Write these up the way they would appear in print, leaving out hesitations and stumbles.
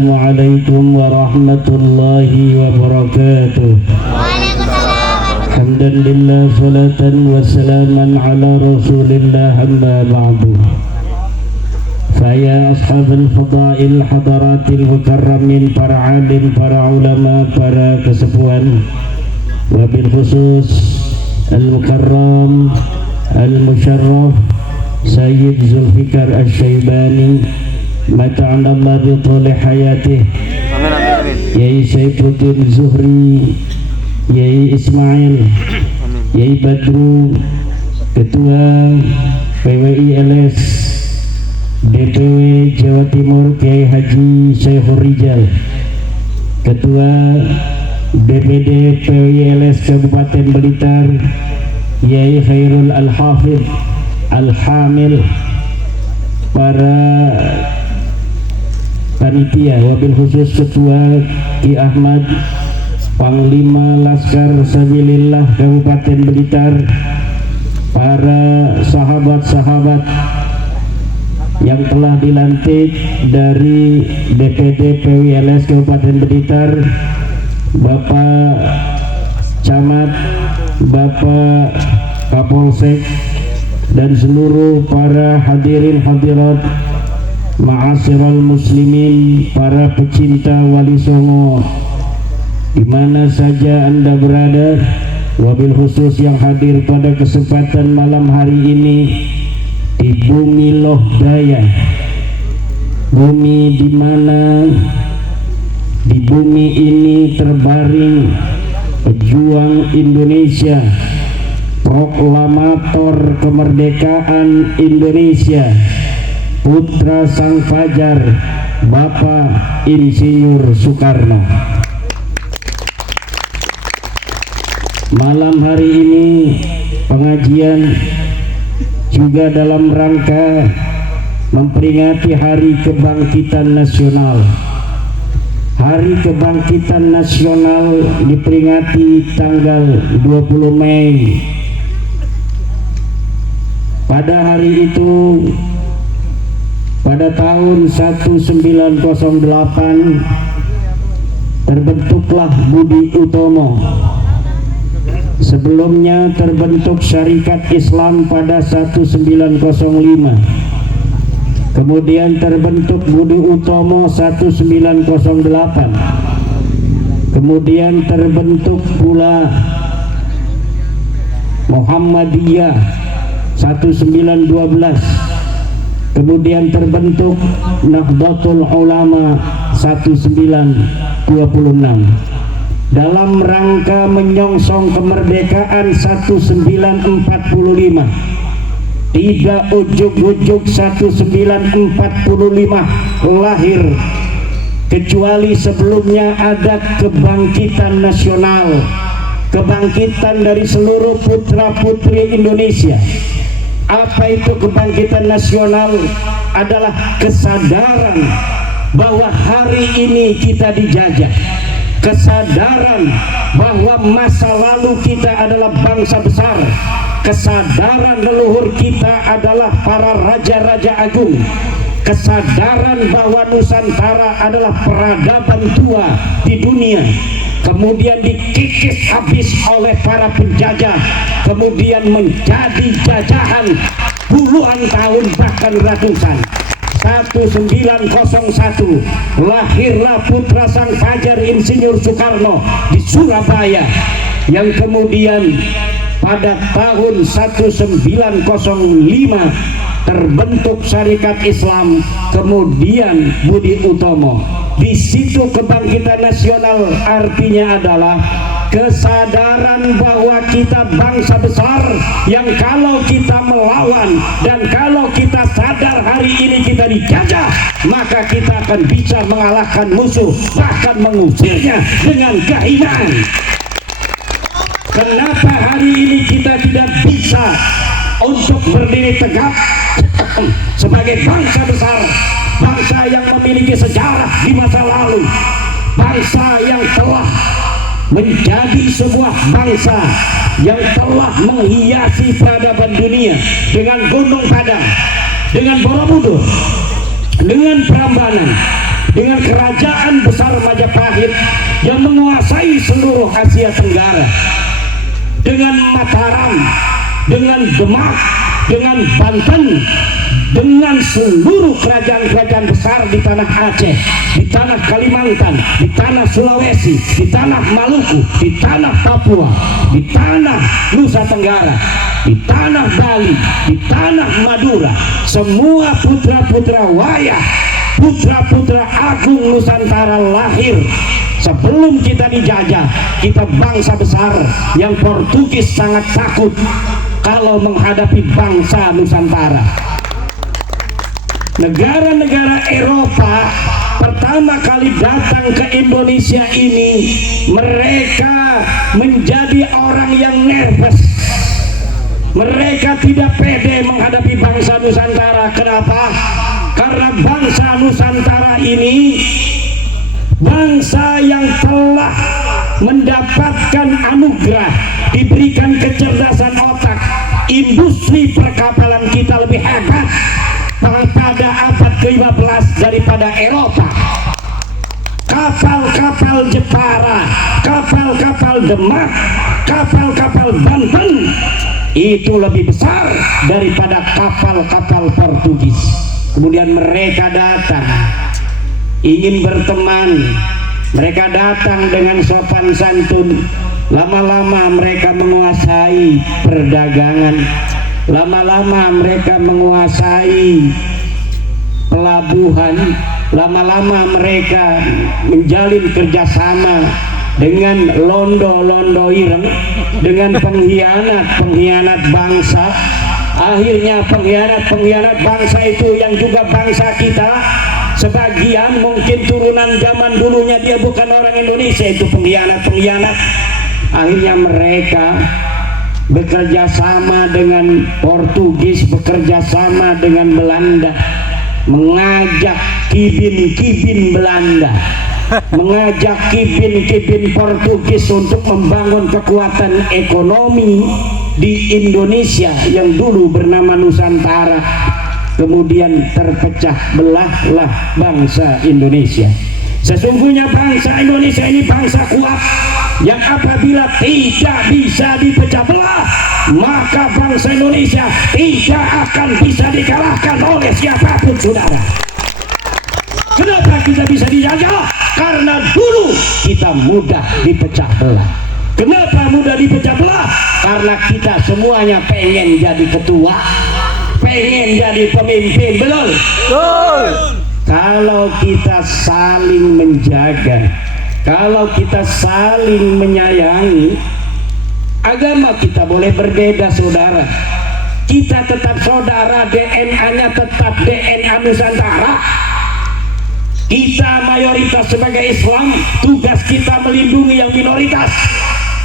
Assalamualaikum warahmatullahi wabarakatuh. Alhamdulillah, salatan wassalaman ala rasulillah, amma ba'du. Saya ashabul fadail hadaratil mukarramin, para alim, para ulama, para kesepuhan, wabil khusus al-mukarram al-musharraf Sayyid Zulfikar Asy-Syaibani mata'anallah bi thali hayatih, Yai Saifuddin Zuhri, Yai Ismail, Yai Badru, Ketua PWI LS DPW Jawa Timur Kiai Haji Syekhur Rijal, Ketua DPD PWI LS Kabupaten Blitar Yai Khairul Al-Hafidh Al-Hamil, para panitia, wabil khusus Ketua Ki Ahmad, Panglima Laskar Sabilillah Kabupaten Blitar, para sahabat-sahabat yang telah dilantik dari DPD PWLS Kabupaten Blitar, Bapak Camat, Bapak Kapolsek, dan seluruh para hadirin hadirat, ma'asyiral muslimin, para pecinta Wali Songo di mana saja Anda berada, wabil khusus yang hadir pada kesempatan malam hari ini di bumi Loh Daya, bumi di mana di bumi ini terbaring pejuang Indonesia, proklamator kemerdekaan Indonesia, putra sang fajar, Bapak Insinyur Soekarno. Malam hari ini pengajian juga dalam rangka memperingati Hari Kebangkitan Nasional. Hari Kebangkitan Nasional diperingati tanggal 20 Mei. Pada hari itu, pada tahun 1908 terbentuklah Budi Utomo. Sebelumnya terbentuk Syarikat Islam pada 1905. Kemudian terbentuk Budi Utomo 1908. Kemudian terbentuk pula Muhammadiyah 1912. Kemudian terbentuk Nahdlatul Ulama 1926 dalam rangka menyongsong kemerdekaan 1945. Tidak ujuk-ujuk 1945 lahir, kecuali sebelumnya ada kebangkitan nasional, kebangkitan dari seluruh putra-putri Indonesia. Apa itu kebangkitan nasional? Adalah kesadaran bahwa hari ini kita dijajah, kesadaran bahwa masa lalu kita adalah bangsa besar, kesadaran leluhur kita adalah para raja-raja agung, kesadaran bahwa Nusantara adalah peradaban tua di dunia, kemudian dikikis habis oleh para penjajah, kemudian menjadi jajahan puluhan tahun bahkan ratusan. 1901 lahirlah putra sang fajar Insinyur Soekarno di Surabaya, yang kemudian pada tahun 1905 terbentuk Syarikat Islam, kemudian Budi Utomo. Di situ kebangkitan nasional artinya adalah kesadaran bahwa kita bangsa besar yang kalau kita melawan dan kalau kita sadar hari ini kita dijajah, maka kita akan bisa mengalahkan musuh, bahkan mengusirnya dengan kehinaan. Kenapa hari ini kita tidak bisa untuk berdiri tegak sebagai bangsa besar, bangsa yang memiliki sejarah di masa lalu, bangsa yang telah menjadi sebuah bangsa yang telah menghiasi peradaban dunia dengan Gunung Padang, dengan Borobudur, dengan Prambanan, dengan kerajaan besar Majapahit yang menguasai seluruh Asia Tenggara, dengan Mataram, dengan Demak, dengan Banten, dengan seluruh kerajaan-kerajaan besar di tanah Aceh, di tanah Kalimantan, di tanah Sulawesi, di tanah Maluku, di tanah Papua, di tanah Nusa Tenggara, di tanah Bali, di tanah Madura. Semua putra-putra wayah, putra-putra agung Nusantara lahir. Sebelum kita dijajah, kita bangsa besar yang Portugis sangat takut kalau menghadapi bangsa Nusantara. Negara-negara Eropa pertama kali datang ke Indonesia ini, mereka menjadi orang yang nervous. Mereka tidak pede menghadapi bangsa Nusantara. Kenapa? Karena bangsa Nusantara ini bangsa yang telah mendapatkan anugerah, diberikan kecerdasan otak. Industri perkapalan kita lebih hebat pada abad ke-15 daripada Eropa. Kapal-kapal Jepara, kapal-kapal Demak, kapal-kapal Banten itu lebih besar daripada kapal-kapal Portugis. Kemudian mereka datang ingin berteman, mereka datang dengan sopan santun. Lama-lama mereka menguasai perdagangan, lama-lama mereka menguasai pelabuhan, lama-lama mereka menjalin kerjasama dengan londo-londo ireng, dengan pengkhianat-pengkhianat bangsa. Akhirnya pengkhianat-pengkhianat bangsa itu yang juga bangsa kita, sebagian mungkin turunan zaman dulunya dia bukan orang Indonesia, itu pengkhianat-pengkhianat. Akhirnya mereka bekerja sama dengan Portugis, bekerja sama dengan Belanda, mengajak kibin-kibin Belanda, mengajak kibin-kibin Portugis untuk membangun kekuatan ekonomi di Indonesia yang dulu bernama Nusantara. Kemudian terpecah belahlah bangsa Indonesia. Sesungguhnya bangsa Indonesia ini bangsa kuat yang apabila tidak bisa dipecah belah, maka bangsa Indonesia tidak akan bisa dikalahkan oleh siapapun, saudara. Kenapa kita bisa dijajah? Karena dulu kita mudah dipecah belah. Kenapa mudah dipecah belah? Karena kita semuanya pengen jadi ketua, pengen jadi pemimpin, betul? Betul. Kalau kita saling menjaga, kalau kita saling menyayangi, agama kita boleh berbeda, saudara. Kita tetap saudara, DNA-nya tetap DNA Nusantara. Kita mayoritas sebagai Islam, tugas kita melindungi yang minoritas.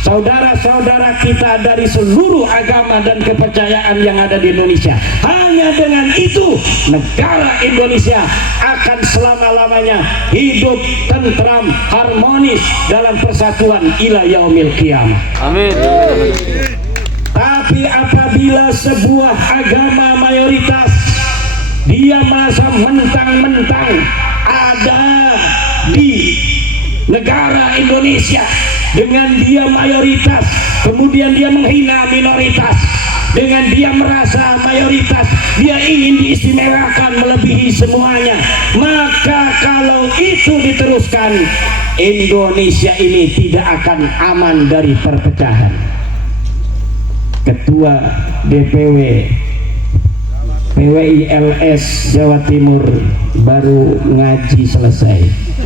Saudara-saudara kita dari seluruh agama dan kepercayaan yang ada di Indonesia. Hanya dengan itu negara Indonesia akan selama-lamanya hidup tentram, harmonis dalam persatuan ila yaumil qiyamah. Amin. Tapi apabila sebuah agama mayoritas dia merasa mentang-mentang ada di negara Indonesia, dengan dia mayoritas, kemudian dia menghina minoritas, dengan dia merasa mayoritas, dia ingin diistimewakan melebihi semuanya, maka kalau itu diteruskan, Indonesia ini tidak akan aman dari perpecahan. Ketua DPW PWILS Jawa Timur baru ngaji selesai.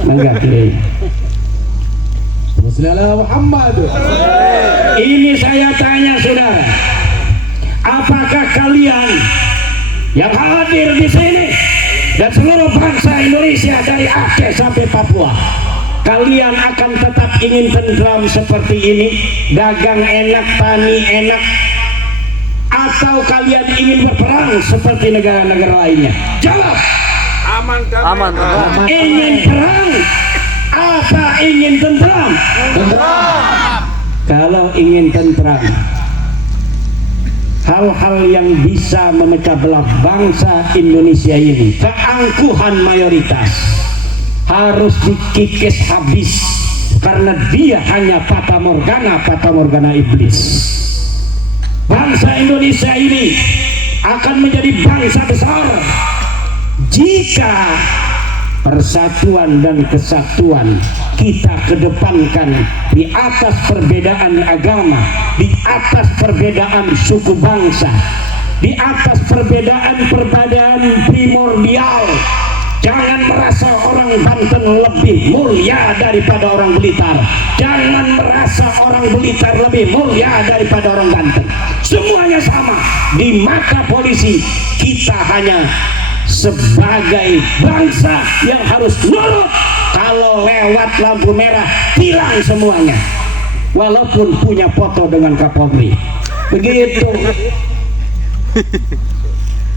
Mangga Kiai. Muhammad. Ini saya tanya saudara, apakah kalian yang hadir di sini dan seluruh bangsa Indonesia dari Aceh sampai Papua, kalian akan tetap ingin tentram seperti ini, dagang enak, tani enak, atau kalian ingin berperang seperti negara-negara lainnya? Jawab. Aman, aman, aman. Ingin perang apa ingin tentram? Tentram. Kalau ingin tentram, hal-hal yang bisa memecah belah bangsa Indonesia ini, keangkuhan mayoritas, harus dikikis habis, karena dia hanya fata morgana iblis. Bangsa Indonesia ini akan menjadi bangsa besar jika persatuan dan kesatuan kita kedepankan di atas perbedaan agama, di atas perbedaan suku bangsa, di atas perbedaan primordial. Jangan merasa orang Banten lebih mulia daripada orang Blitar. Jangan merasa orang Blitar lebih mulia daripada orang Banten. Semuanya sama di mata polisi. Kita hanya sebagai bangsa yang harus nurut. Kalau lewat lampu merah, tilang semuanya, walaupun punya foto dengan Kapolri. Begitu.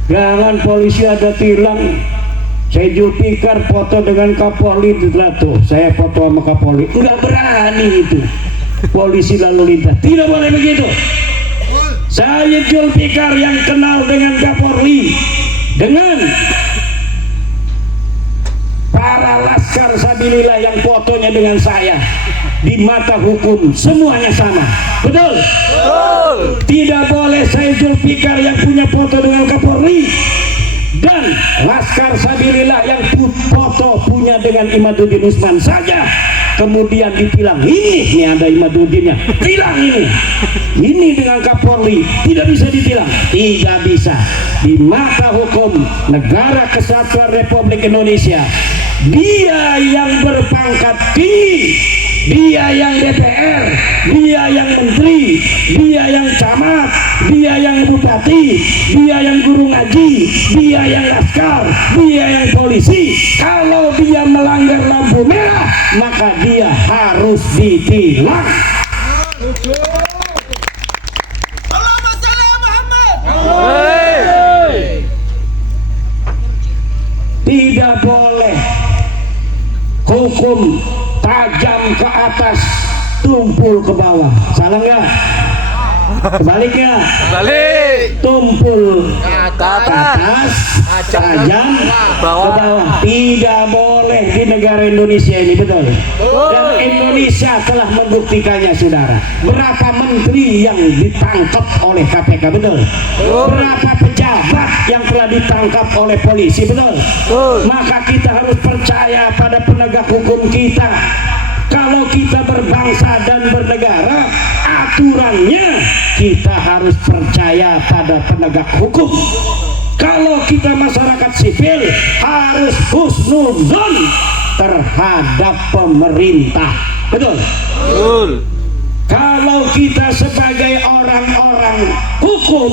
Jangan polisi ada tilang, saya Zulfikar foto dengan Kapolri, tuh saya foto sama Kapolri. Enggak berani itu polisi lalu lintas, tidak boleh begitu. Saya Zulfikar yang kenal dengan Kapolri, dengan para laskar sabilillah yang fotonya dengan saya, di mata hukum semuanya sama. Betul? Betul. Tidak boleh saya Zulfikar yang punya foto dengan Kapolri dan laskar sabilillah yang foto punya dengan Imaduddin Usman saja kemudian ditilang. Ini ada Imaduddinnya, tilang ini dengan Kapolri, tidak bisa ditilang. Tidak bisa. Di mata hukum Negara Kesatuan Republik Indonesia, dia yang berpangkat tinggi, dia yang DPR, dia yang menteri, dia yang camat, dia yang bupati, dia yang guru ngaji, dia yang laskar, dia yang polisi. Kalau dia melanggar lampu merah, maka dia harus ditilang. Tidak boleh hukum tajam ke atas, tumpul ke bawah. Salah nggak? Sebaliknya, tumpul ke atas, tajam ke bawah. Tidak boleh di negara Indonesia ini, betul. Dan Indonesia telah membuktikannya, saudara. Berapa menteri yang ditangkap oleh KPK, betul. Berapa pejabat yang telah ditangkap oleh polisi, betul. Maka kita harus percaya pada penegak hukum kita. Kalau kita berbangsa dan bernegara, aturannya kita harus percaya pada penegak hukum. Kalau kita masyarakat sipil, harus husnudzon terhadap pemerintah. Betul? Betul. Kalau kita sebagai orang-orang hukum,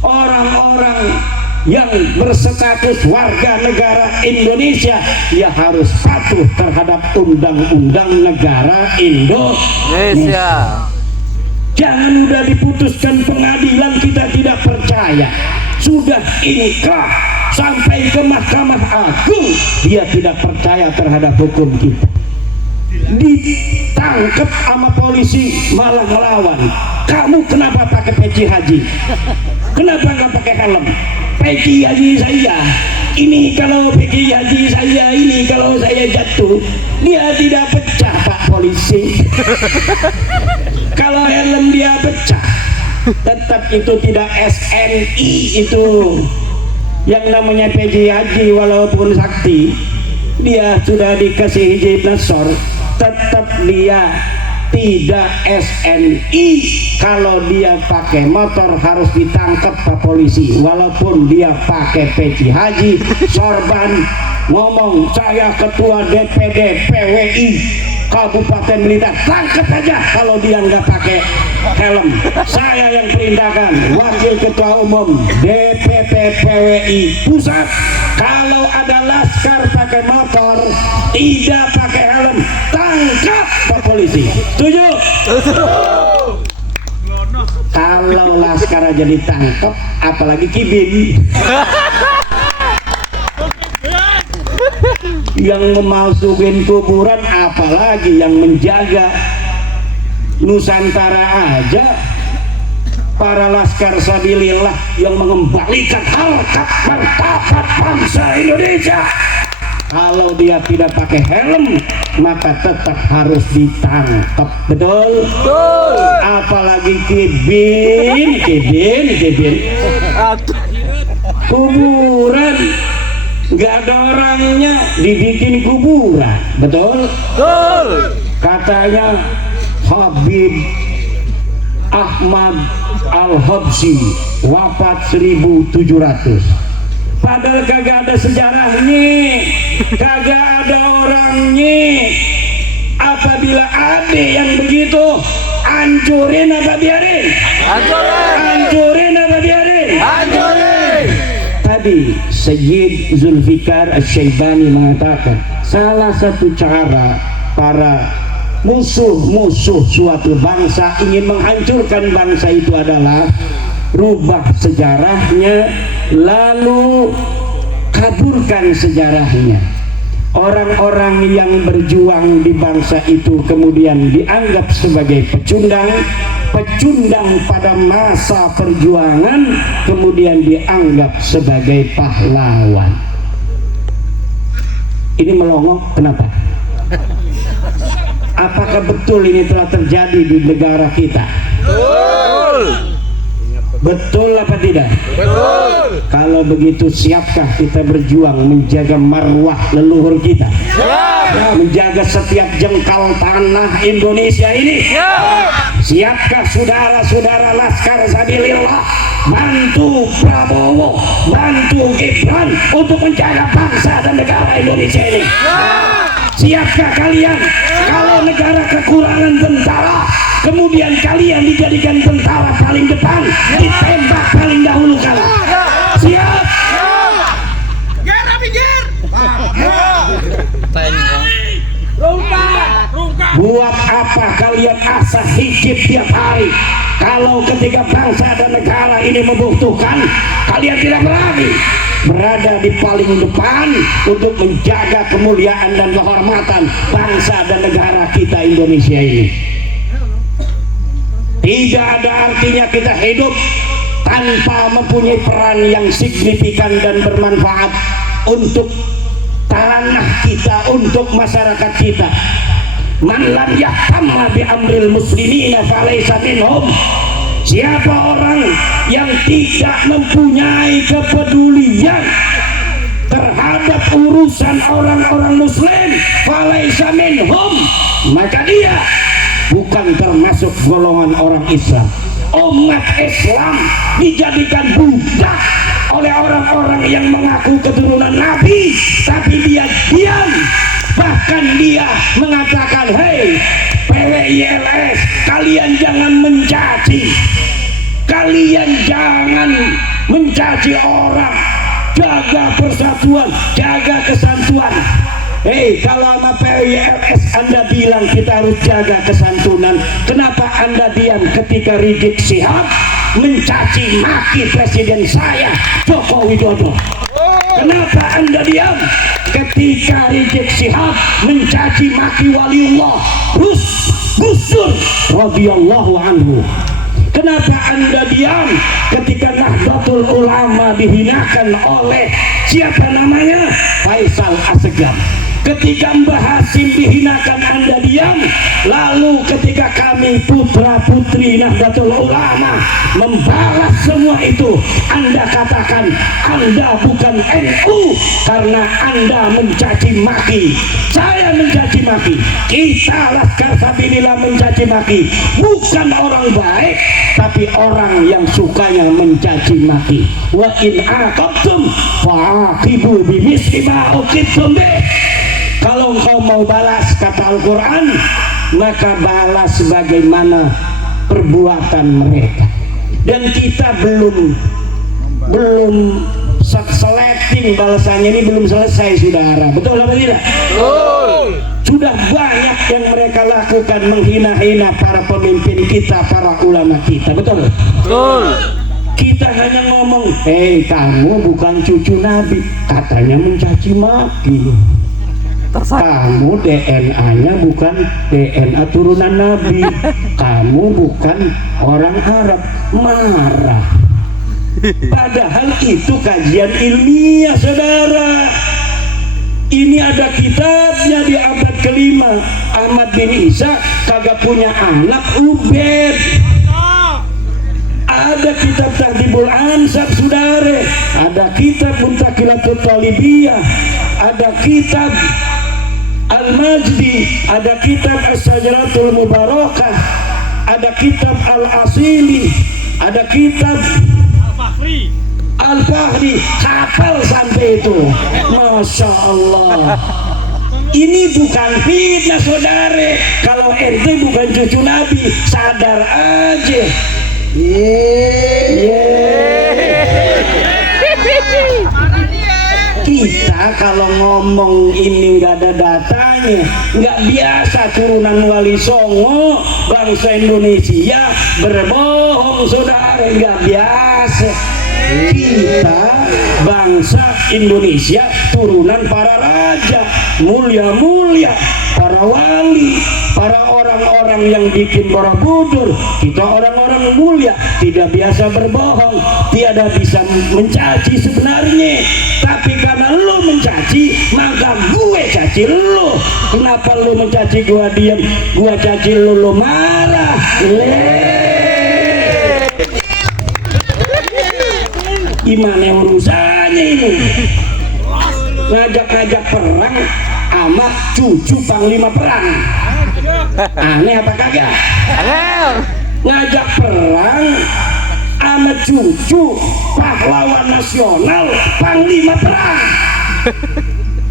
orang-orang yang berstatus warga negara Indonesia, ya harus patuh terhadap undang-undang negara Indonesia. Jangan udah diputuskan pengadilan kita tidak percaya, sudah inkrah sampai ke Mahkamah Agung, dia tidak percaya terhadap hukum kita. Ditangkap sama polisi malah ngelawan. Kamu kenapa pakai peci haji? Kenapa nggak pakai helm? Peci haji saya ini, kalau peci haji saya ini, kalau saya jatuh dia tidak pecah, Pak Polisi. Kalau helm dia pecah, tetap itu tidak SNI. Itu yang namanya peci haji, walaupun sakti, dia sudah dikasih hijab nasor, tetap dia tidak SNI. Kalau dia pakai motor harus ditangkap Pak Polisi, walaupun dia pakai peci haji, sorban, ngomong saya ketua DPD PWI Kabupaten Blitar, tangkap aja kalau dia nggak pakai helm. Saya yang perintahkan, wakil ketua umum DPP PWI pusat, kalau ada laskar pakai motor tidak pakai helm, tangkap Pak Polisi. Setuju? Kalau laskar aja ditangkap, apalagi kibin yang memasukin kuburan, apalagi yang menjaga Nusantara aja. Para laskar sabilillah yang mengembalikan harkat martabat bangsa Indonesia, Kalau dia tidak pakai helm maka tetap harus ditangkap. Betul? Betul. Apalagi kibin kuburan nggak ada orangnya dibikin kuburan. Betul? Betul. Katanya Habib Ahmad Al-Habsyi wafat 1700. Padahal kagak ada sejarahnya, kagak ada orangnya. Apabila ada yang begitu, hancurin apa biarin? Hancurin apa biarin? Hancurin. Tadi Sayyid Zulfikar Asy-Syaibani mengatakan salah satu cara para musuh-musuh suatu bangsa ingin menghancurkan bangsa itu adalah rubah sejarahnya lalu kaburkan sejarahnya. Orang-orang yang berjuang di bangsa itu kemudian dianggap sebagai pecundang pada masa perjuangan, kemudian dianggap sebagai pahlawan. Ini melongo kenapa? Apakah betul ini telah terjadi di negara kita? Betul. Betul apa tidak? Betul. Kalau begitu siapkah kita berjuang menjaga marwah leluhur kita? Siap. Menjaga setiap jengkal tanah Indonesia ini? Siap. Siapkah saudara-saudara Laskar Sabilillah bantu Prabowo, bantu Gibran untuk menjaga bangsa dan negara Indonesia ini? Siapkah kalian kalau negara kekurangan tentara, kemudian kalian dijadikan tentara paling depan, ditembak paling dahulu kalah? Siap? Buat apa kalian asah hijib tiap hari kalau ketika bangsa dan negara ini membutuhkan kalian tidak berada di paling depan untuk menjaga kemuliaan dan kehormatan bangsa dan negara kita Indonesia ini? Tidak ada artinya kita hidup tanpa mempunyai peran yang signifikan dan bermanfaat untuk tanah kita, untuk masyarakat kita. Man lam yahtamma bi amril muslimina falaysa minhum. Siapa orang yang tidak mempunyai kepedulian terhadap urusan orang-orang muslim, falaysa minhum, maka dia bukan termasuk golongan orang Islam. Umat Islam dijadikan budak oleh orang-orang yang mengaku keturunan Nabi, tapi dia diam. Bahkan dia mengatakan, hei PWILS, kalian jangan mencaci, kalian jangan mencaci orang, jaga persatuan, jaga kesantuan. Hei, kalau sama PWILS Anda bilang kita harus jaga kesantunan, kenapa Anda diam ketika Rizik Syihab mencaci maki presiden saya Joko Widodo? Kenapa Anda diam ketika Rizik Syihab mencaci maki waliullah Gus Dur radhiyallahu anhu? Kenapa Anda diam ketika Nahdlatul Ulama dihinakan oleh siapa namanya? Faisal Asegaf. Ketika Mbah Hasim dihinakan Anda diam. Lalu ketika kami putra putri Nahdlatul Ulama membalas semua itu, Anda katakan Anda bukan NU karena Anda mencaci maki. Saya mencaci maki, kita Laskar Sabilillah mencaci maki, bukan orang baik tapi orang yang sukanya mencaci maki. Wa in aqabtum fa'aqibu bimisli ma uqibtum bih. Kalau engkau mau balas, kata Al-Quran, maka balas sebagaimana perbuatan mereka. Dan kita belum seleting balasannya, ini belum selesai, saudara. Betul apa tidak? Betul. Sudah banyak yang mereka lakukan, menghina-hina para pemimpin kita, para ulama kita. Betul? Betul. Kita hanya ngomong, hei kamu bukan cucu Nabi, katanya mencaci maki. Kamu DNA-nya bukan DNA turunan Nabi, kamu bukan orang Arab, marah. Padahal itu kajian ilmiah, saudara. Ini ada kitabnya di abad kelima. Ahmad bin Isa kagak punya anak, Ubed. Ada kitab Tahdhibul Ansab, saudara. Ada kitab Muntaqilatul Talibiyah. Ada kitab Al-Majdi. Ada kitab As-Sajaratul Mubarakah. Ada kitab Al-Asili. Ada kitab Al-Fahri. Hafal sampai itu. Masya Allah. Ini bukan fitnah, saudara. Kalau ente bukan cucu Nabi, sadar aja. Kita kalau ngomong ini nggak ada datanya, nggak biasa. Turunan Wali Songo, bangsa Indonesia berbohong, saudara, nggak biasa. Kita bangsa Indonesia turunan para raja mulia-mulia, para wali, para orang-orang yang bikin Borobudur. Kita orang-orang mulia, tidak biasa berbohong, tiada bisa mencaci sebenarnya. Tapi karena lu mencaci, maka gue caci lu. Kenapa lu mencaci gua diam, gua caci lu marah? Gimana urusannya ini? Ngajak-ngajak perang sama cucu panglima perang. Aneh apa kagak? Ngajak perang sama cucu pahlawan nasional panglima perang.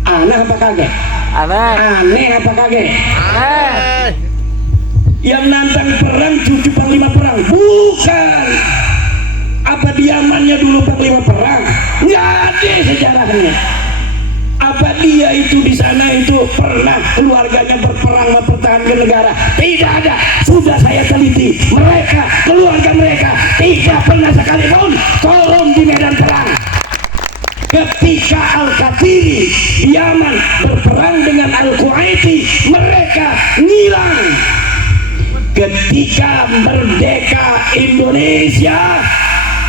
Aneh apa kagak? Aneh apa kagak? Yang nantang perang cucu panglima perang? Bukan. Apa diamannya dulu panglima perang? Nggak ada sejarahnya. Apa dia itu di sana itu pernah keluarganya berperang mempertahankan negara? Tidak ada. Sudah saya teliti, mereka, keluarga mereka tidak pernah sekalipun turun di medan perang. Ketika Al-Kathiri di Yaman berperang dengan Al-Quaiti, mereka ngilang. Ketika merdeka Indonesia,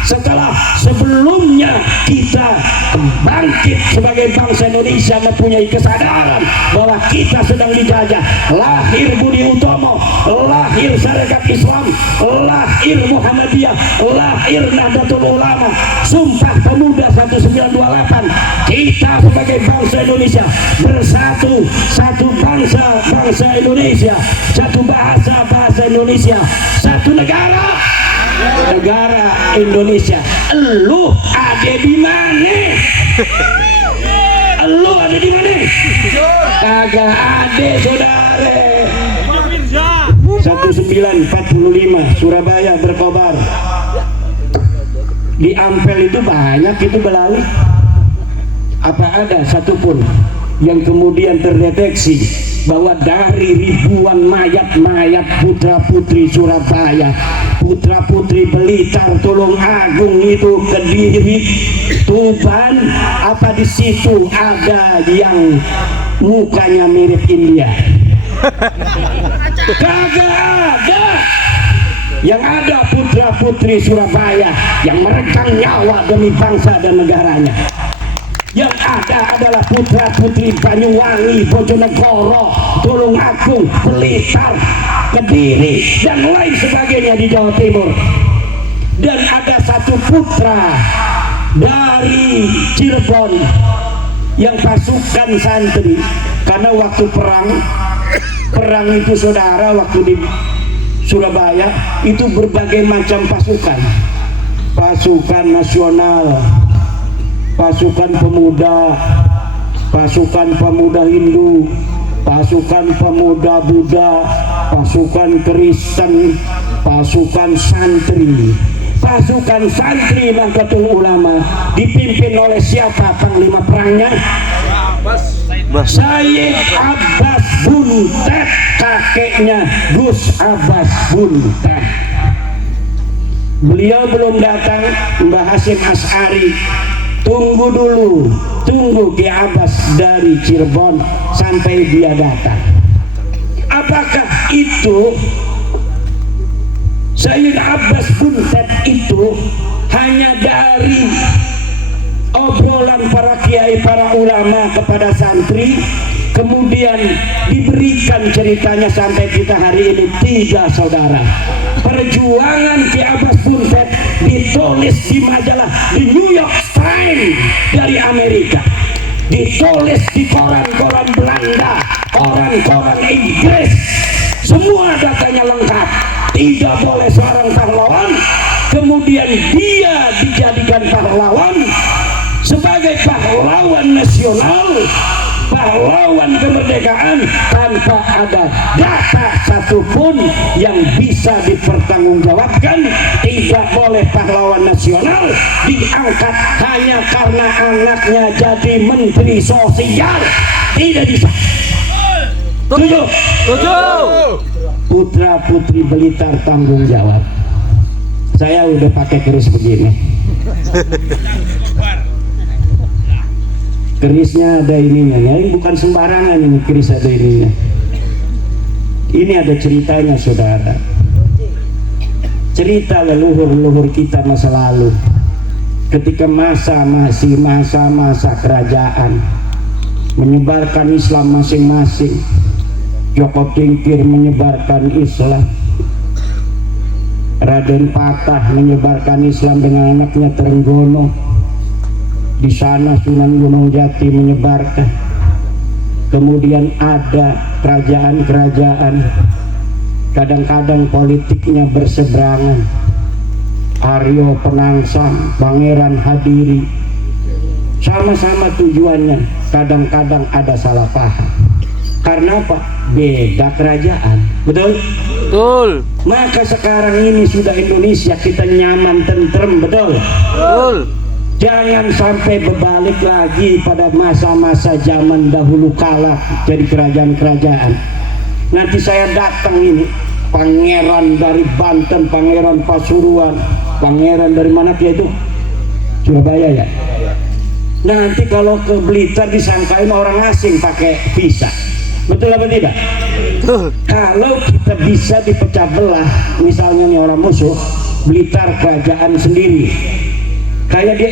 setelah sebelumnya kita bangkit sebagai bangsa Indonesia, mempunyai kesadaran bahwa kita sedang dijajah, lahir Budi Utomo, lahir Sarekat Islam, lahir Muhammadiyah, lahir Nahdlatul Ulama, Sumpah Pemuda 1928. Kita sebagai bangsa Indonesia bersatu, satu bangsa, bangsa Indonesia, satu bahasa, bahasa Indonesia, satu negara, negara Indonesia. Lu ada di mana? Lu ada di mana? Kagak ada, saudara. 1945 Surabaya berkobar. Di Ampel itu banyak itu Belawi. Apa ada satupun yang kemudian terdeteksi bahwa dari ribuan mayat-mayat putra-putri Surabaya, putra-putri Blitar, Tulung Agung, itu Kediri, Tuban, apa di situ ada yang mukanya mirip India? Kagak ada. Yang ada putra-putri Surabaya yang merekam nyawa demi bangsa dan negaranya. Yang ada adalah putra-putri Banyuwangi, Bojonegoro, Tulung Agung, Blitar, Kediri, dan lain sebagainya di Jawa Timur. Dan ada satu putra dari Cirebon yang pasukan santri, karena waktu perang itu, saudara, waktu di Surabaya itu berbagai macam pasukan, pasukan nasional, pasukan pemuda, pasukan pemuda Hindu, pasukan pemuda Buddha, pasukan Kristen, pasukan santri. Pasukan santri Nahdlatul Ulama dipimpin oleh siapa panglima perangnya? Sayyid Abbas Buntet, kakeknya Gus Abbas Buntet. Beliau belum datang, Mbah Hasyim Asy'ari. Tunggu dulu, tunggu Ki Abbas dari Cirebon sampai dia datang. Apakah itu Sayyid Abbas Buntet itu hanya dari obrolan para kiai, para ulama kepada santri, kemudian diberikan ceritanya sampai kita hari ini 3 saudara. Perjuangan Ki Abbas Buntet ditulis di majalah The New York Times dari Amerika, ditulis di koran-koran Belanda, koran-koran Inggris, semua datanya lengkap. Tidak boleh seorang pahlawan kemudian dia dijadikan pahlawan sebagai pahlawan nasional, pahlawan kemerdekaan tanpa ada data satupun yang bisa dipertanggungjawabkan. Tidak boleh pahlawan nasional diangkat hanya karena anaknya jadi menteri sosial, tidak bisa. Tujuh, putra putri Blitar tanggung jawab. Saya udah pakai keris begini. Kerisnya ada ininya, ini bukan sembarangan ini keris ada ininya. Ini ada ceritanya saudara. Cerita leluhur-leluhur kita masa lalu. Ketika masih masa kerajaan, menyebarkan Islam masing-masing. Joko Tingkir menyebarkan Islam, Raden Patah menyebarkan Islam dengan anaknya Trenggono. Di sana Sunan Gunung Jati menyebarkan. Kemudian ada kerajaan-kerajaan, kadang-kadang politiknya berseberangan. Aryo Penangsang, Pangeran Hadiri, sama-sama tujuannya, kadang-kadang ada salah paham. Karena apa? Beda kerajaan. Betul? Betul. Maka sekarang ini sudah Indonesia kita nyaman, tentrem. Betul? Betul. Jangan sampai berbalik lagi pada masa-masa zaman dahulu kala jadi kerajaan-kerajaan. Nanti saya datang ini, pangeran dari Banten, pangeran Pasuruan, pangeran dari mana dia itu? Surabaya ya? Nanti kalau ke Blitar disangkain orang asing pakai visa. Betul apa tidak? Betul. Kalau kita bisa dipecah belah, misalnya nih orang musuh, Blitar kerajaan sendiri. Kayak di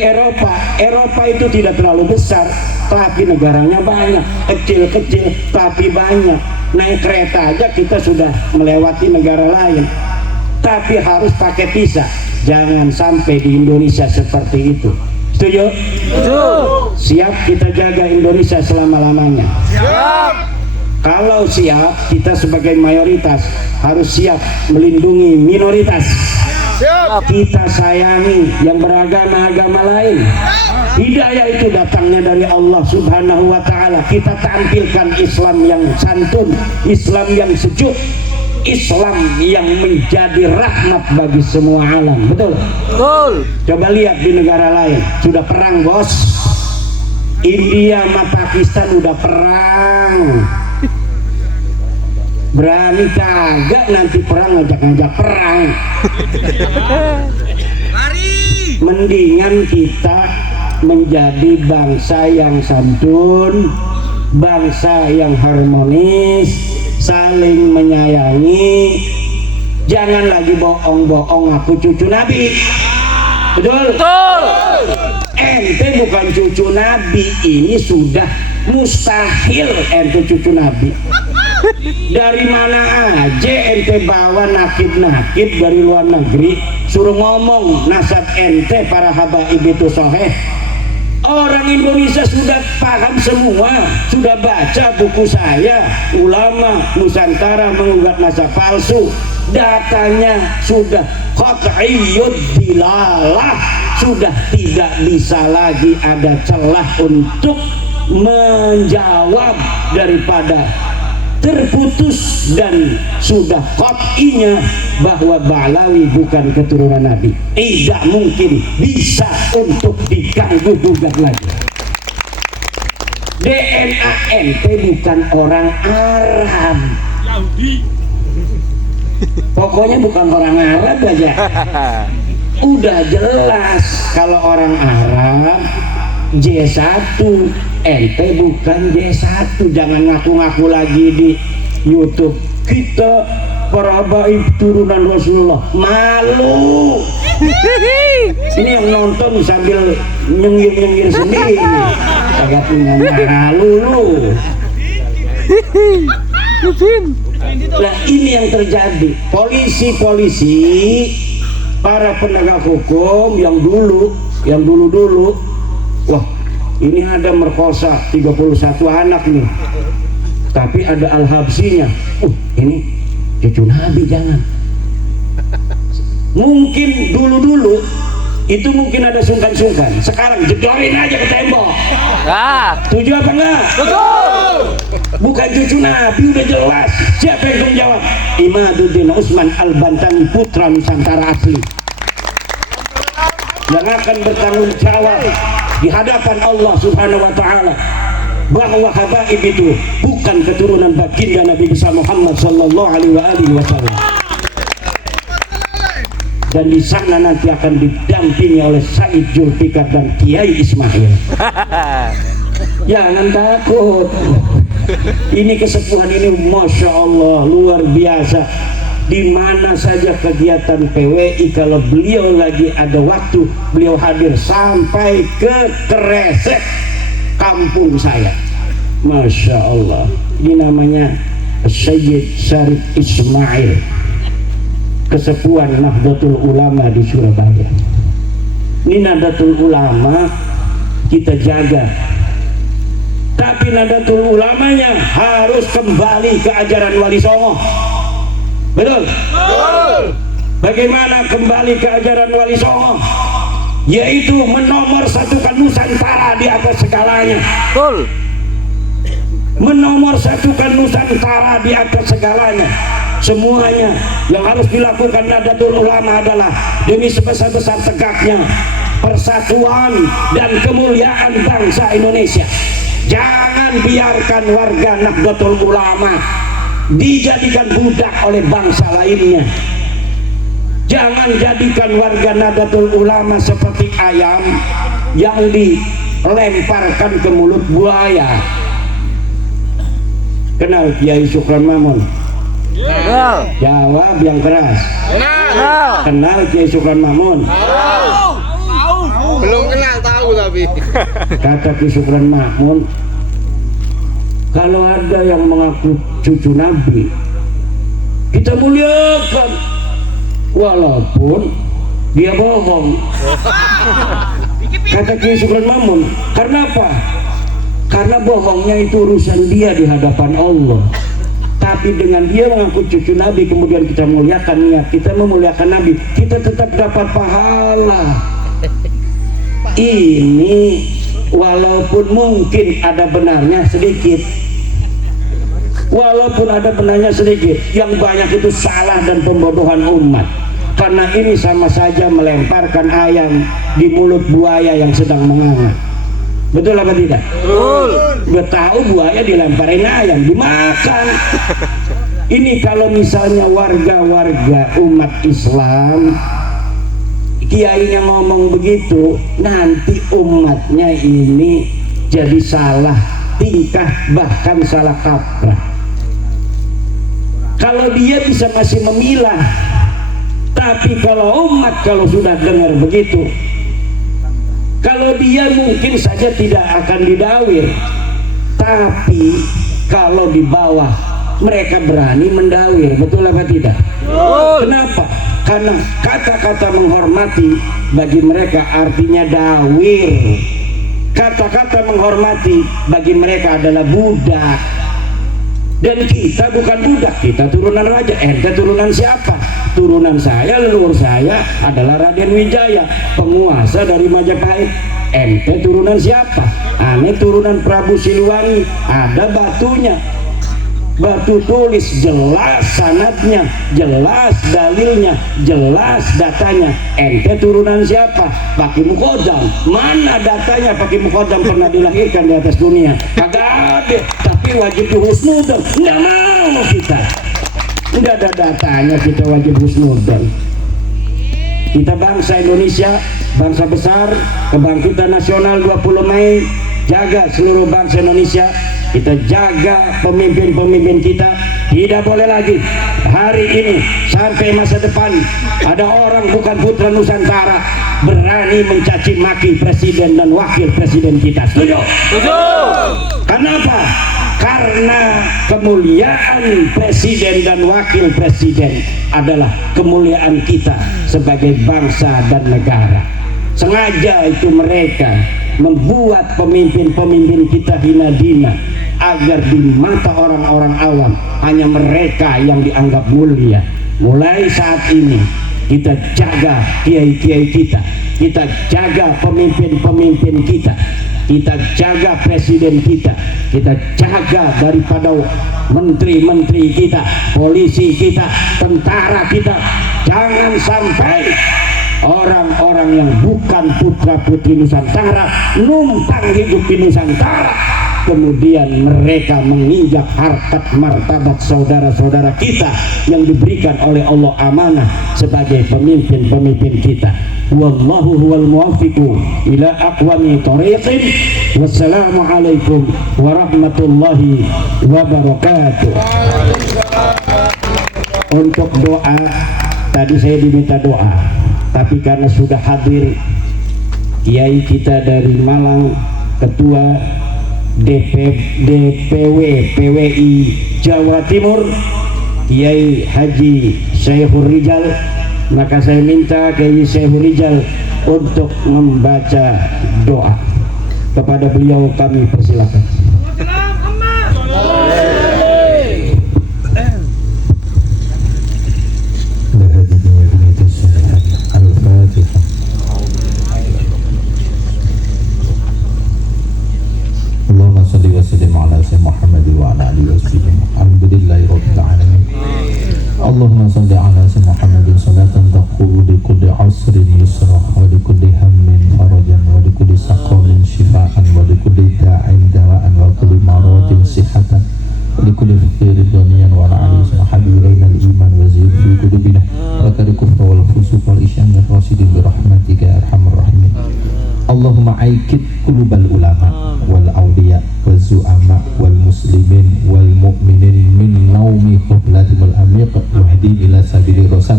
Eropa itu tidak terlalu besar, tapi negaranya banyak, kecil-kecil tapi banyak. Naik kereta aja kita sudah melewati negara lain, tapi harus pakai visa. Jangan sampai di Indonesia seperti itu. Setuju? Betul. Siap kita jaga Indonesia selama-lamanya. Siap. Kalau siap, kita sebagai mayoritas harus siap melindungi minoritas. Siap. Kita sayangi yang beragama-agama lain. Hidayah itu datangnya dari Allah Subhanahu wa Ta'ala. Kita tampilkan Islam yang santun, Islam yang sejuk, Islam yang menjadi rahmat bagi semua alam. Betul? Betul. Coba lihat di negara lain, sudah perang bos. India sama Pakistan udah perang. Berani kagak nanti perang ngajak-ngajak perang. Mendingan kita menjadi bangsa yang santun, bangsa yang harmonis, saling menyayangi. Jangan lagi bohong-bohong aku cucu Nabi. Betul? Betul. Ente bukan cucu Nabi, ini sudah mustahil ente cucu Nabi. Dari mana aja ente bawa nakib-nakib dari luar negeri, suruh ngomong nasab ente para habaib itu soheh. Orang Indonesia sudah paham semua, sudah baca buku saya, ulama Nusantara mengungkap nasab palsu. Datanya sudah qat'iyyud dilalah, sudah tidak bisa lagi ada celah untuk menjawab daripada terputus, dan sudah qat'inya bahwa Ba'lawi bukan keturunan Nabi. Tidak mungkin bisa untuk diganggu gugat lagi. DNA ente bukan orang Arab, pokoknya bukan orang Arab aja. Udah jelas kalau orang Arab J1, ente bukan J1. Jangan ngaku-ngaku lagi di YouTube. Kita para habaib turunan Rasulullah. Malu. Ini yang nonton sambil nyengir-nyengir sendiri. Kagak punya malu lu. Nah ini yang terjadi. Polisi-polisi, para penegak hukum yang dulu, wah ini ada merkosa 31 anak nih, tapi ada al-habsinya. Ini cucu Nabi, jangan. Mungkin dulu itu mungkin ada sungkan-sungkan, sekarang jedorin aja ke tembok. Tujuh apa enggak? Betul. Bukan cucu Nabi, udah jelas. Siapa yang tanggung jawab? Imaduddin Usman Al-Bantani, putra Nusantara asli, yang akan bertanggung jawab di hadapan Allah Subhanahu wa Ta'ala bahwa habaib itu bukan keturunan baginda Nabi besar Muhammad sallallahu alaihi wasallam. Dan di sana nanti akan didampingi oleh Said Julfikar dan Kiai Ismail. Jangan takut. Ini kesepuhan ini Masya Allah luar biasa. Di mana saja kegiatan PWI, kalau beliau lagi ada waktu, beliau hadir sampai ke Kresek, kampung saya. Masya Allah. Ini namanya Sayyid Syarif Ismail, kesepuhan Nahdlatul Ulama di Surabaya. Ini Nahdlatul Ulama kita jaga, tapi Nahdlatul Ulamanya harus kembali ke ajaran Wali Songo. Betul? Betul. Bagaimana kembali ke ajaran Wali Songo? Yaitu menomorsatukan Nusantara di atas segalanya. Betul. Menomorsatukan Nusantara di atas segalanya. Semuanya yang harus dilakukan Nahdlatul Ulama adalah demi sebesar-besar tegaknya persatuan dan kemuliaan bangsa Indonesia. Jangan biarkan warga Nahdlatul Ulama dijadikan budak oleh bangsa lainnya. Jangan jadikan warga Nahdlatul Ulama seperti ayam yang dilemparkan ke mulut buaya. Kenal Kiai Syukran Mamun? Kenal. Jawab yang keras. Kenal. Kenal Kiai Syukran Mamun? Belum kenal, tahu tapi. Kata Kiai Syukran Mamun, kalau ada yang mengaku cucu Nabi, kita muliakan walaupun dia bohong. Kata Kiai Syukran Mamun, karena apa? Karena bohongnya itu urusan dia di hadapan Allah. Tapi dengan dia mengaku cucu Nabi, kemudian kita muliakan, niat kita memuliakan Nabi, kita tetap dapat pahala. Ini walaupun mungkin ada benarnya sedikit, walaupun ada benarnya sedikit, yang banyak itu salah dan pembodohan umat. Karena ini sama saja melemparkan ayam di mulut buaya yang sedang menganga. Betul apa tidak? Betul. Udah tahu buaya dilemparin ayam, dimakan. Ini kalau misalnya warga-warga umat Islam, kiainya ngomong begitu, nanti umatnya ini jadi salah tingkah, bahkan salah kaprah. Kalau dia bisa masih memilah, tapi kalau umat kalau sudah dengar begitu, kalau dia mungkin saja tidak akan didawir, tapi kalau di bawah mereka berani mendawir. Betul apa tidak? Betul. Kenapa? Karena kata-kata menghormati bagi mereka artinya dawir. Kata-kata menghormati bagi mereka adalah budak. Dan kita bukan budak, kita turunan raja. Ente turunan siapa? Turunan saya, leluhur saya adalah Raden Wijaya, penguasa dari Majapahit. Ente turunan siapa? Ane turunan Prabu Siliwangi. Ada batunya, batu tulis, jelas sanadnya, jelas dalilnya, jelas datanya. Ente turunan siapa? Pakai Mukodam. Mana datanya Pakai Mukodam pernah dilahirkan di atas dunia? Kagak ada. Tapi wajib husnudon. Nggak mau kita. Nggak ada datanya, kita wajib husnudon. Kita bangsa Indonesia, bangsa besar, kebangkitan nasional 20 Mei jaga seluruh bangsa Indonesia, kita jaga pemimpin-pemimpin kita. Tidak boleh lagi hari ini sampai masa depan ada orang bukan putra Nusantara berani mencaci maki presiden dan wakil presiden kita. Setuju? Kenapa? Karena kemuliaan presiden dan wakil presiden adalah kemuliaan kita sebagai bangsa dan negara. Sengaja itu mereka membuat pemimpin-pemimpin kita hina-dina agar di mata orang-orang awam hanya mereka yang dianggap mulia. Mulai saat ini kita jaga kiai-kiai kita, kita jaga pemimpin-pemimpin kita, kita jaga presiden kita, kita jaga daripada menteri-menteri kita, polisi kita, tentara kita. Jangan sampai orang-orang yang bukan putra-putri Nusantara numpang hidup di Nusantara, kemudian mereka menginjak harkat martabat saudara-saudara kita yang diberikan oleh Allah amanah sebagai pemimpin-pemimpin kita. Wallahu huwal muwaffiqu ila aqwami thoriqin. Wassalamualaikum warahmatullahi wabarakatuh. Untuk doa, tadi saya diminta doa, tapi karena sudah hadir kiai kita dari Malang, ketua DPW PWI Jawa Timur, Kiai Haji Syekhur Rijal, maka saya minta Kiai Syekhur Rijal untuk membaca doa. Kepada beliau kami persilakan. Allahumma salli wa sallim ala sayyidina Muhammad wa ala alihi wa sahbihi. Alhamdulillahi rabbil alamin. Allahumma salli ala sayyidina Muhammad salatan taqulu li kulli asrin yusra wa li kulli hammin farajan wa li kulli saqamin shifaan wa li kulli da'in dawaan wa kulli maradin sihhatan wa li kulli fikirin dunyaan wa ala alihi wa sahbihi ilaina al-iman wa zid fi qulubina wa tarikufra wal fusuq wal isyan wa rasidin bi rahmatika ya arhamar rahimin. Allahumma aikid qulubal ulama wal awliya wal zu'ama wal muslimin wal mu'minin min naumi khuflatimul amiq wahdi ila sabili rosad.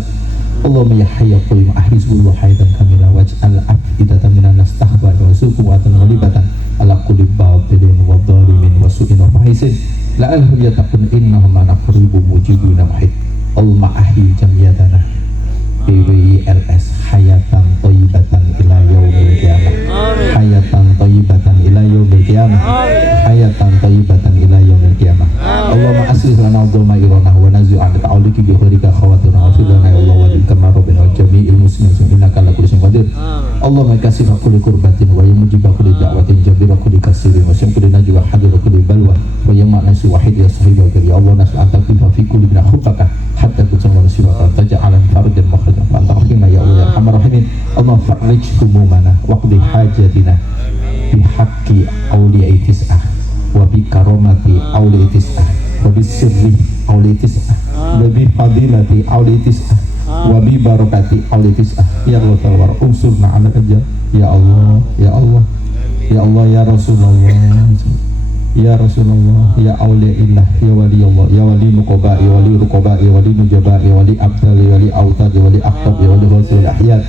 Allahumma ya hayya qayyum ahrizbullah hayatan kamila waj'al afidatan minan nas tahbar wa sukuwatan walibatan ala kulli batilin wa dhalimin wa su'in wa fahisin la'alhum yatakun innahum anaqribu mujibuna muhid. Allahumma ahyi jamiyatana PWILS hayatan thayyibatan ila yaumil qiyamah, hayatan thayyibatan ila yaumil qiyamah, hayatan thayyibatan ila yaumil qiyamah. Allahumma aslih lana dhamairana wa nazi'an ta'alluqi bi khairika khawatirna wa filana ya Allah wa bil kamarubin wa jami'il muslimin innaka ala kulli syai'in qadir. Allahumma kashifa kulli kurbatin wa mujiba kulli da'watin jabira kulli kasirin wa syamkulli najwa hadira kulli balwa wa yamma nasi wahid ya sahibal ya Allah nas'alaka fi kulli min khubbaka hatta tusamma sibaka taj'alan farjan makhrajan fa anta rahimna ya Allah ya arhamar rahimin. Allahumma farrij humumana waqdi hajatina bi haqqi awliya'i tis'ah wa bi karomati awliya'i tis'ah wa bi sirri awliya'i tis'ah wa bi fadilati awliya'i tis'ah wa bi barakati awliya'i tis'ah ya Allah tawar unsurna ala ajal ya Allah ya Allah ya Allah ya Rasulullah ya Rasulullah ya awliyaillah ya wali Allah ya wali nuqaba ya wali ruqaba ya wali nujaba ya wali abdal ya wali autad ya wali akhtab ya wali ghasil ahyad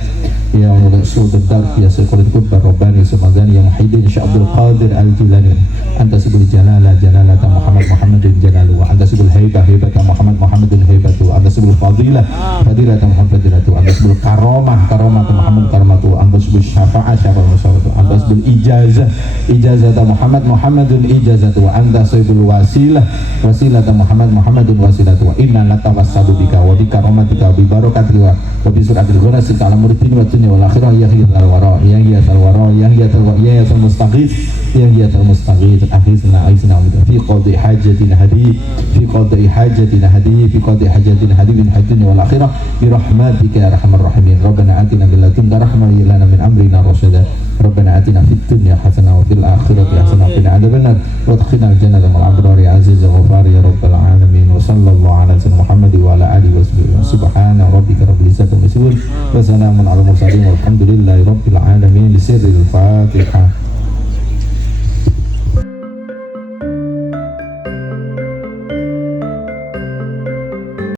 ya wali sudad dar ya sekolah kubbar rabbani semazani ya muhyiddin Syekh Abdul Qadir Al-Jilani anta subul jalala jalalata Muhammad Muhammadin jalalu wa anta subul haibah haibata Muhammad Muhammadin haibatu anta subul fadilah fadilata Muhammad fadilatu anta subul karamah karamata Muhammad karamatu anta subul syafa'ah syafa'ah musyafatu anta subul ijazah ijazata Muhammad Muhammadun ijazatu wa anta sayyidul wasilah wasilata Muhammad Muhammadun wasilatu wa inna natawassalu bika wa bi karamatika bi barakatika wa bi suratil ghurasi ta'ala muridin wa dunya wal akhirah ya hiyatal wara ya hiyatal wara ya hiyatal wa ya hiyatal mustaghith ya hiyatal mustaghith akhizna aizna fi qadi hajatina hadi fi qadi hajatina hadi fi qadi hajatina hadi min hadunya wal akhirah bi rahmatika ya arhamar rahimin. Rabbana atina min ladunka rahmatan wa lana min amrina rasyada. Rabbana atina fid dunya hasanah wa fil akhirati hasanah wa qina adzabannar wa adkhilna al-jannata ma'al abrar ya aziz ya ghafar ya rabbal alamin. Wa sallallahu ala sayyidina Muhammad wa ala alihi wa sahbihi. Subhana rabbika rabbil izzati amma yasifun wa salamun ala mursalin walhamdulillahi rabbil alamin. Sirril Fatihah.